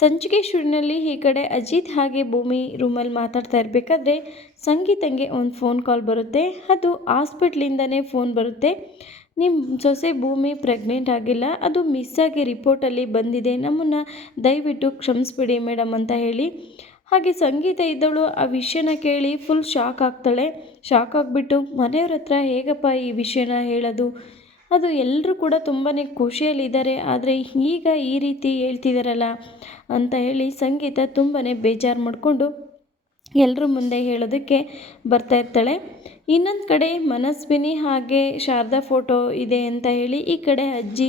ಸಂಚಿಕೆ ಶುರುವಿನಲ್ಲಿ ಈ ಕಡೆ ಅಜಿತ್ ಹಾಗೆ ಭೂಮಿ ರೂಮಲ್ಲಿ ಮಾತಾಡ್ತಾ ಇರಬೇಕಾದ್ರೆ ಸಂಗೀತಂಗೆ ಒಂದು ಫೋನ್ ಕಾಲ್ ಬರುತ್ತೆ. ಅದು ಹಾಸ್ಪಿಟ್ಲಿಂದನೇ ಫೋನ್ ಬರುತ್ತೆ. ನಿಮ್ಮ ಸೊಸೆ ಭೂಮಿ ಪ್ರೆಗ್ನೆಂಟ್ ಆಗಿಲ್ಲ. ಅದು ಮಿಸ್ ಆಗಿ ರಿಪೋರ್ಟಲ್ಲಿ ಬಂದಿದೆ. ನಮ್ಮನ್ನು ದಯವಿಟ್ಟು ಕ್ಷಮಿಸ್ಬಿಡಿ ಮೇಡಮ್ ಅಂತ ಹೇಳಿ. ಹಾಗೆ ಸಂಗೀತ ಇದ್ದವಳು ಆ ವಿಷಯನ ಕೇಳಿ ಫುಲ್ ಶಾಕ್ ಆಗ್ತಾಳೆ. ಶಾಕ್ ಆಗಿಬಿಟ್ಟು ಮನೆಯವ್ರ ಹತ್ರ, ಹೇಗಪ್ಪ ಈ ವಿಷಯನ ಹೇಳೋದು? ಅದು ಎಲ್ಲರೂ ಕೂಡ ತುಂಬಾ ಖುಷಿಯಲ್ಲಿದ್ದಾರೆ. ಆದರೆ ಈಗ ಈ ರೀತಿ ಹೇಳ್ತಿದ್ದಾರಲ್ಲ ಅಂತ ಹೇಳಿ ಸಂಗೀತ ತುಂಬಾ ಬೇಜಾರು ಮಾಡಿಕೊಂಡು ಎಲ್ಲರ ಮುಂದೆ ಹೇಳೋದಕ್ಕೆ ಬರ್ತಾ ಇರ್ತಾಳೆ. ಇನ್ನೊಂದು ಕಡೆ ಮನಸ್ವಿನಿ ಹಾಗೆ ಶಾರದಾ ಫೋಟೋ ಇದೆ ಅಂತ ಹೇಳಿ ಈ ಕಡೆ ಅಜ್ಜಿ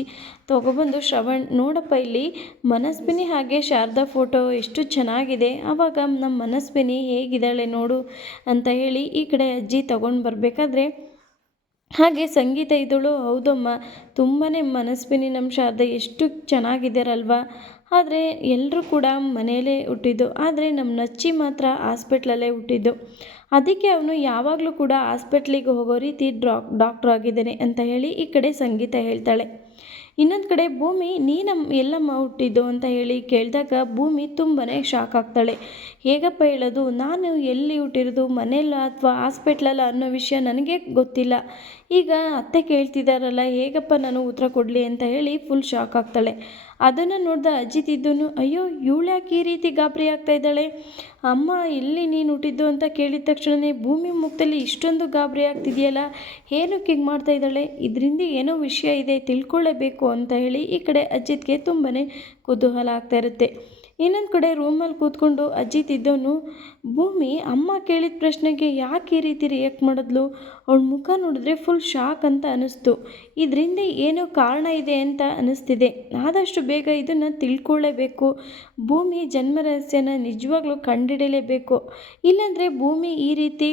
ತೊಗೊಬಂದು ಶ್ರವಣ್, ನೋಡಪ್ಪ ಇಲ್ಲಿ ಮನಸ್ವಿನಿ ಹಾಗೆ ಶಾರದಾ ಫೋಟೋ ಎಷ್ಟು ಚೆನ್ನಾಗಿದೆ. ಆವಾಗ ನಮ್ಮ ಮನಸ್ವಿನಿ ಹೇಗಿದ್ದಾಳೆ ನೋಡು ಅಂತ ಹೇಳಿ ಈ ಕಡೆ ಅಜ್ಜಿ ತೊಗೊಂಡು ಬರಬೇಕಾದ್ರೆ ಹಾಗೆ ಸಂಗೀತ ಇದ್ದಳು ಹೌದಮ್ಮ. ತುಂಬಾ ಮನಸ್ವಿನಿ ನಮ್ಮ ಶಾರದೆ ಎಷ್ಟು ಚೆನ್ನಾಗಿದ್ದಾರಲ್ವ? ಆದರೆ ಎಲ್ಲರೂ ಕೂಡ ಮನೆಯಲ್ಲೇ ಹುಟ್ಟಿದ್ದು. ಆದರೆ ನಮ್ಮ ನಚ್ಚಿ ಮಾತ್ರ ಹಾಸ್ಪಿಟ್ಲಲ್ಲೇ ಹುಟ್ಟಿದ್ದು. ಅದಕ್ಕೆ ಅವನು ಯಾವಾಗಲೂ ಕೂಡ ಹಾಸ್ಪಿಟ್ಲಿಗೆ ಹೋಗೋ ರೀತಿ ಡ್ರಾ, ಡಾಕ್ಟ್ರ್ ಆಗಿದ್ದಾನೆ ಅಂತ ಹೇಳಿ ಈ ಕಡೆ ಸಂಗೀತ ಹೇಳ್ತಾಳೆ. ಇನ್ನೊಂದು ಕಡೆ ಭೂಮಿ ನೀ ನಮ್ಮ ಎಲ್ಲಮ್ಮ ಹುಟ್ಟಿದ್ದು ಅಂತ ಹೇಳಿ ಕೇಳಿದಾಗ ಭೂಮಿ ತುಂಬಾ ಶಾಕ್ ಆಗ್ತಾಳೆ. ಹೇಗಪ್ಪ ಹೇಳೋದು? ನಾನು ಎಲ್ಲಿ ಹುಟ್ಟಿರೋದು? ಮನೆಯಲ್ಲ ಅಥವಾ ಹಾಸ್ಪಿಟ್ಲಲ್ಲ ಅನ್ನೋ ವಿಷಯ ನನಗೆ ಗೊತ್ತಿಲ್ಲ. ಈಗ ಅತ್ತೆ ಕೇಳ್ತಿದ್ದಾರಲ್ಲ ಹೇಗಪ್ಪ ನಾನು ಉತ್ತರ ಕೊಡಲಿ ಅಂತ ಹೇಳಿ ಫುಲ್ ಶಾಕ್ ಆಗ್ತಾಳೆ. ಅದನ್ನು ನೋಡಿದ ಅಜಿತ್ ಇದ್ದನು, ಅಯ್ಯೋ, ಇವಳು ಯಾಕೆ ಈ ರೀತಿ ಗಾಬರಿ ಆಗ್ತಾ ಇದ್ದಾಳೆ? ಅಮ್ಮ, ಎಲ್ಲಿ ನೀನು ಹುಟ್ಟಿದ್ದು ಅಂತ ಕೇಳಿದ ತಕ್ಷಣವೇ ಭೂಮಿ ಮುಖದಲ್ಲಿ ಇಷ್ಟೊಂದು ಗಾಬರಿ ಆಗ್ತಿದೆಯಲ್ಲ ಏನು ಕಿಂಗ್ ಮಾಡ್ತಾ ಇದ್ದಾಳೆ? ಇದರಿಂದ ಏನೋ ವಿಷಯ ಇದೆ ತಿಳ್ಕೊಳ್ಳೇಬೇಕು ಅಂತ ಹೇಳಿ ಈ ಕಡೆ ಅಜಿತ್ಗೆ ತುಂಬಾ ಕುತೂಹಲ ಆಗ್ತಾ ಇರುತ್ತೆ. ಇನ್ನೊಂದು ಕಡೆ ರೂಮಲ್ಲಿ ಕೂತ್ಕೊಂಡು ಅಜಿತ್ ಇದ್ದವನು ಭೂಮಿ, ಅಮ್ಮ ಕೇಳಿದ ಪ್ರಶ್ನೆಗೆ ಯಾಕೆ ಈ ರೀತಿ ರಿಯಾಕ್ಟ್ ಮಾಡಿದ್ಲು? ಅವಳ ಮುಖ ನೋಡಿದ್ರೆ ಫುಲ್ ಶಾಕ್ ಅಂತ ಅನ್ನಿಸ್ತು ಇದರಿಂದ ಏನೋ ಕಾರಣ ಇದೆ ಅಂತ ಅನ್ನಿಸ್ತಿದೆ ಆದಷ್ಟು ಬೇಗ ಇದನ್ನು ತಿಳ್ಕೊಳ್ಳೇಬೇಕು ಭೂಮಿ ಜನ್ಮ ರಹಸ್ಯನ ನಿಜವಾಗ್ಲೂ ಕಂಡುಹಿಡಿಯಲೇಬೇಕು ಇಲ್ಲಾಂದರೆ ಭೂಮಿ ಈ ರೀತಿ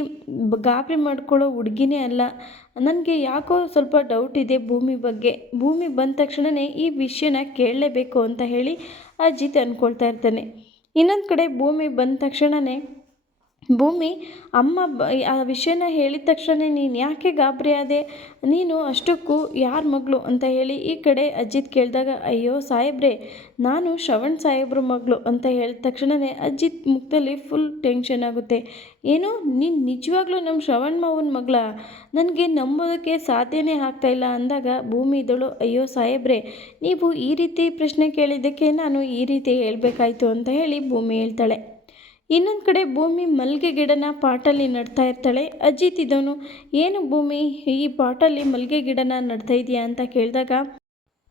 ಗಾಬರಿ ಮಾಡ್ಕೊಳ್ಳೋ ಹುಡುಗಿನೇ ಅಲ್ಲ. ನನಗೆ ಯಾಕೋ ಸ್ವಲ್ಪ ಡೌಟ್ ಇದೆ ಭೂಮಿ ಬಗ್ಗೆ. ಭೂಮಿ ಬಂದ ತಕ್ಷಣವೇ ಈ ವಿಷಯನ ಕೇಳಲೇಬೇಕು ಅಂತ ಹೇಳಿ ಅಜಿತ್ ಅಂದ್ಕೊಳ್ತಾ ಇರ್ತಾನೆ. ಇನ್ನೊಂದು ಕಡೆ ಭೂಮಿ ಬಂದ ತಕ್ಷಣವೇ ಭೂಮಿ, ಅಮ್ಮ ಬ, ಆ ವಿಷಯನ ಹೇಳಿದ ತಕ್ಷಣ ನೀನು ಯಾಕೆ ಗಾಬರಿ ಆದೆ? ನೀನು ಅಷ್ಟಕ್ಕೂ ಯಾರ ಮಗಳು? ಅಂತ ಹೇಳಿ ಈ ಕಡೆ ಅಜ್ಜಿತ್ ಕೇಳಿದಾಗ, ಅಯ್ಯೋ ಸಾಹೇಬ್ರೆ, ನಾನು ಶ್ರವಣ್ ಸಾಹೇಬ್ರ ಮಗಳು ಅಂತ ಹೇಳಿದ ತಕ್ಷಣವೇ ಅಜ್ಜಿತ್ ಮುಖದಲ್ಲಿ ಫುಲ್ ಟೆನ್ಷನ್ ಆಗುತ್ತೆ. ಏನು? ನೀನು ನಿಜವಾಗ್ಲೂ ನಮ್ಮ ಶ್ರವಣ್ ಮಾವನ ಮಗಳ? ನನಗೆ ನಂಬೋದಕ್ಕೆ ಸಾಧ್ಯನೇ ಆಗ್ತಾಯಿಲ್ಲ ಅಂದಾಗ ಭೂಮಿ ಇದಳು, ಅಯ್ಯೋ ಸಾಹೇಬ್ರೆ, ನೀವು ಈ ರೀತಿ ಪ್ರಶ್ನೆ ಕೇಳಿದ್ದಕ್ಕೆ ನಾನು ಈ ರೀತಿ ಹೇಳಬೇಕಾಯ್ತು ಅಂತ ಹೇಳಿ ಭೂಮಿ ಹೇಳ್ತಾಳೆ. ಇನ್ನೊಂದು ಕಡೆ ಭೂಮಿ ಮಲ್ಲಿಗೆ ಗಿಡನ ಪಾಟಲ್ಲಿ ನಡ್ತಾ ಇರ್ತಾಳೆ. ಅಜಿತ್ ಇದವನು, ಏನು ಭೂಮಿ, ಈ ಪಾಟಲ್ಲಿ ಮಲ್ಲಿಗೆ ಗಿಡನ ನಡ್ತಾ ಇದೆಯಾ? ಅಂತ ಕೇಳಿದಾಗ,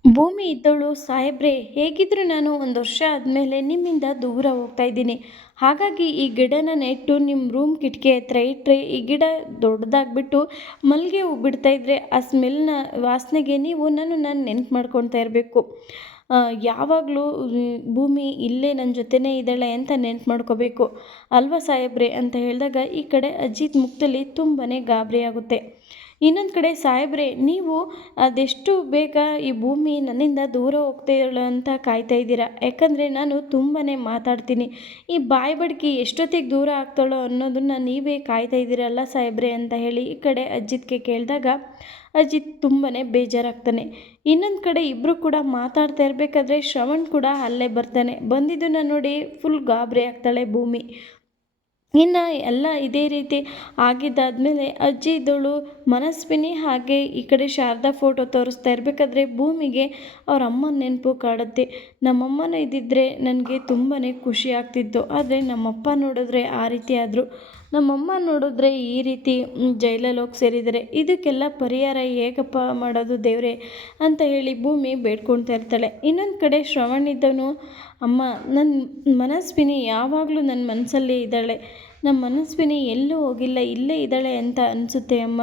ಭೂಮಿ ಇದ್ದವಳು ಸಾಹೇಬ್ರೆ, ಹೇಗಿದ್ರು ನಾನು ಒಂದು ವರ್ಷ ಆದಮೇಲೆ ನಿಮ್ಮಿಂದ ದೂರ ಹೋಗ್ತಾ ಇದ್ದೀನಿ. ಹಾಗಾಗಿ ಈ ಗಿಡನ ನೆಟ್ಟು ನಿಮ್ಮ ರೂಮ್ ಕಿಟಕಿ ಹತ್ರ ಇಟ್ಟರೆ ಈ ಗಿಡ ದೊಡ್ಡದಾಗ್ಬಿಟ್ಟು ಮಲ್ಲಿಗೆ ಹೂ ಬಿಡ್ತಾ ಇದ್ರೆ ಆ ಸ್ಮೆಲ್ನ ವಾಸನೆಗೆ ನೀವು ನನ್ನನ್ನು ನೆನ್ಪು ಮಾಡ್ಕೊತಾ ಇರಬೇಕು. ಯಾವಾಗಲೂ ಭೂಮಿ ಇಲ್ಲೇ ನನ್ನ ಜೊತೆನೇ ಇದ್ದಾಳೆ ಅಂತ ನೆನ್ಪು ಮಾಡ್ಕೋಬೇಕು. ಅಲ್ವಾ ಸಾಹೇಬ್ರೆ? ಅಂತ ಹೇಳಿದಾಗ ಈ ಕಡೆ ಅಜಿತ್ ಮುಖದಲ್ಲಿ ತುಂಬಾ ಗಾಬರಿ ಆಗುತ್ತೆ. ಇನ್ನೊಂದು ಕಡೆ ಸಾಹೇಬ್ರೆ, ನೀವು ಅದೆಷ್ಟು ಬೇಗ ಈ ಭೂಮಿ ನನ್ನಿಂದ ದೂರ ಹೋಗ್ತಾಯಿದ್ದಾಳು ಅಂತ ಕಾಯ್ತಾ ಇದ್ದೀರಾ? ಯಾಕಂದರೆ ನಾನು ತುಂಬಾ ಮಾತಾಡ್ತೀನಿ. ಈ ಬಾಯಿ ಬಡ್ಕಿ ಎಷ್ಟೊತ್ತಿಗೆ ದೂರ ಆಗ್ತಾಳೋ ಅನ್ನೋದನ್ನು ನೀವೇ ಕಾಯ್ತಾ ಇದ್ದೀರಲ್ಲ ಸಾಹೇಬ್ರೆ ಅಂತ ಹೇಳಿ ಈ ಕಡೆ ಅಜ್ಜಿತ್ಗೆ ಕೇಳಿದಾಗ, ಅಜಿತ್ ತುಂಬಾ ಬೇಜಾರಾಗ್ತಾನೆ. ಇನ್ನೊಂದು ಕಡೆ ಇಬ್ಬರು ಕೂಡ ಮಾತಾಡ್ತಾ ಇರಬೇಕಾದ್ರೆ ಶ್ರವಣ್ ಕೂಡ ಅಲ್ಲೇ ಬರ್ತಾನೆ. ಬಂದಿದ್ದನ್ನು ನೋಡಿ ಫುಲ್ ಗಾಬರಿ ಆಗ್ತಾಳೆ ಭೂಮಿ. ಇನ್ನು ಎಲ್ಲ ಇದೇ ರೀತಿ ಆಗಿದ್ದಾದಮೇಲೆ ಅಜ್ಜಿ ಇದ್ದೋಳು ಮನಸ್ವಿನಿ ಹಾಗೆ ಈ ಕಡೆ ಶಾರದಾ ಫೋಟೋ ತೋರಿಸ್ತಾ ಇರಬೇಕಾದ್ರೆ ಭೂಮಿಗೆ ಅವ್ರ ಅಮ್ಮನ ನೆನಪು ಕಾಡುತ್ತೆ. ನಮ್ಮಮ್ಮನ ಇದ್ದಿದ್ದರೆ ನನಗೆ ತುಂಬಾ ಖುಷಿ ಆಗ್ತಿತ್ತು. ಆದರೆ ನಮ್ಮಪ್ಪ ನೋಡಿದ್ರೆ ಆ ರೀತಿ ಆದರು. ನಮ್ಮಮ್ಮ ನೋಡಿದ್ರೆ ಈ ರೀತಿ ಜೈಲಲ್ಲಿ ಹೋಗಿ ಸೇರಿದರೆ. ಇದಕ್ಕೆಲ್ಲ ಪರಿಹಾರ ಹೇಗಪ್ಪ ಮಾಡೋದು ದೇವರೇ ಅಂತ ಹೇಳಿ ಭೂಮಿ ಬೇಡ್ಕೊಳ್ತಾ ಇರ್ತಾಳೆ. ಇನ್ನೊಂದು ಕಡೆ ಶ್ರವಣ್ ಇದ್ದವನು, ಅಮ್ಮ ನನ್ನ ಮನಸ್ವಿನಿ ಯಾವಾಗಲೂ ನನ್ನ ಮನಸ್ಸಲ್ಲೇ ಇದ್ದಾಳೆ. ನಮ್ಮ ಮನಸ್ವಿನಿ ಎಲ್ಲೂ ಹೋಗಿಲ್ಲ, ಇಲ್ಲೇ ಇದ್ದಾಳೆ ಅಂತ ಅನಿಸುತ್ತೆ ಅಮ್ಮ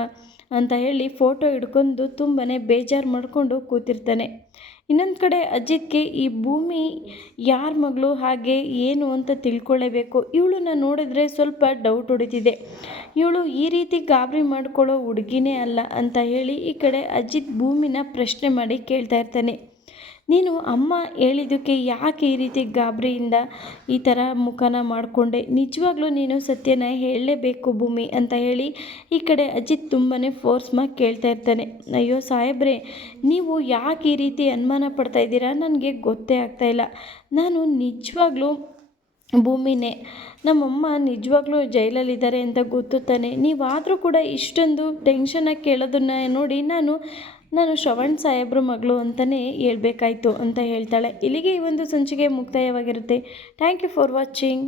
ಅಂತ ಹೇಳಿ ಫೋಟೋ ಹಿಡ್ಕೊಂಡು ತುಂಬಾ ಬೇಜಾರು ಮಾಡಿಕೊಂಡು ಕೂತಿರ್ತಾನೆ. ಇನ್ನೊಂದು ಕಡೆ ಅಜಿತ್ಗೆ ಈ ಭೂಮಿ ಯಾರ ಮಗಳು, ಹಾಗೆ ಏನು ಅಂತ ತಿಳ್ಕೊಳ್ಳೇಬೇಕು ಇವಳನ್ನ ನೋಡಿದ್ರೆ ಸ್ವಲ್ಪ ಡೌಟ್ ಹೊಡಿತಿದೆ. ಇವಳು ಈ ರೀತಿ ಗಾಬರಿ ಮಾಡ್ಕೊಳ್ಳೋ ಹುಡುಗಿನೇ ಅಲ್ಲ ಅಂತ ಹೇಳಿ ಈ ಕಡೆ ಅಜಿತ್ ಭೂಮಿನ ಪ್ರಶ್ನೆ ಮಾಡಿ ಕೇಳ್ತಾ ಇರ್ತಾನೆ. ನೀನು ಅಮ್ಮ ಹೇಳಿದ್ದಕ್ಕೆ ಯಾಕೆ ಈ ರೀತಿ ಗಾಬರಿಯಿಂದ ಈ ಥರ ಮುಖನ ಮಾಡಿಕೊಂಡೆ? ನಿಜವಾಗ್ಲೂ ನೀನು ಸತ್ಯನ ಹೇಳಲೇಬೇಕು ಭೂಮಿ ಅಂತ ಹೇಳಿ ಈ ಕಡೆ ಅಜಿತ್ ತುಂಬಾ ಫೋರ್ಸ್ ಮಾಡಿ ಕೇಳ್ತಾ ಇರ್ತಾನೆ. ಅಯ್ಯೋ ಸಾಹೇಬ್ರೆ, ನೀವು ಯಾಕೆ ಈ ರೀತಿ ಅನುಮಾನ ಪಡ್ತಾ ಇದ್ದೀರಾ? ನನಗೆ ಗೊತ್ತೇ ಆಗ್ತಾಯಿಲ್ಲ ನಾನು ನಿಜವಾಗ್ಲೂ ಭೂಮಿನೇ. ನಮ್ಮಮ್ಮ ನಿಜವಾಗ್ಲೂ ಜೈಲಲ್ಲಿದ್ದಾರೆ ಅಂತ ಗೊತ್ತು ತಾನೆ. ನೀವಾದರೂ ಕೂಡ ಇಷ್ಟೊಂದು ಟೆನ್ಷನಾಗಿ ಕೇಳೋದನ್ನು ನೋಡಿ ನಾನು ನಾನು ಶ್ರವಣ್ ಸಾಹೇಬ್ರ ಮಗಳು ಅಂತಲೇ ಹೇಳ್ಬೇಕಾಯ್ತು ಅಂತ ಹೇಳ್ತಾಳೆ. ಇಲ್ಲಿಗೆ ಈ ಒಂದು ಸಂಚಿಕೆ ಮುಕ್ತಾಯವಾಗಿರುತ್ತೆ. Thank you for watching